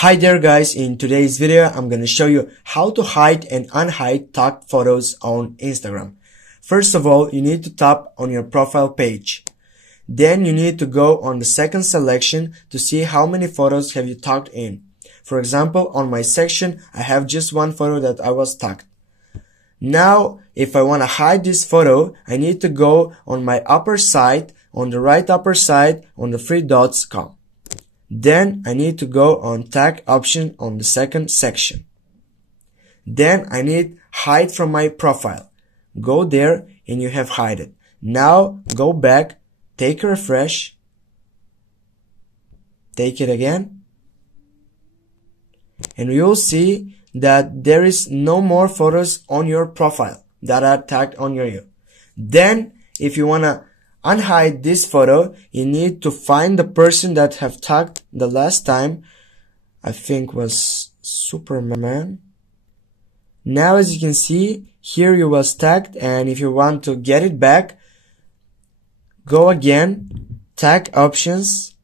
Hi there guys, in today's video I'm gonna show you how to hide and unhide tagged photos on Instagram. First of all, you need to tap on your profile page. Then you need to go on the second selection to see how many photos have you tagged in. For example, on my section I have just one photo that I was tagged. Now, if I want to hide this photo, I need to go on my upper side, on the right upper side, on the three dots come. Then I need to go on tag option on the second section. Then I need hide from my profile. Go there and you have hide it. Now go back, take a refresh, take it again, and you'll see that there is no more photos on your profile that are tagged on you. Then if you wanna unhide this photo, you need to find the person that have tagged the last time. I think was Superman. Now as you can see, here you was tagged, and if you want to get it back, go again, tag options,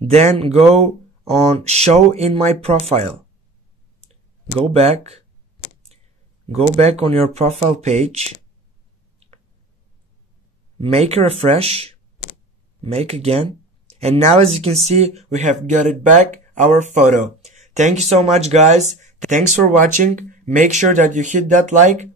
then go on show in my profile. Go back on your profile page. Make a refresh, make again, and now as you can see, we have got it back, our photo. Thank you so much guys, thanks for watching, make sure that you hit that like,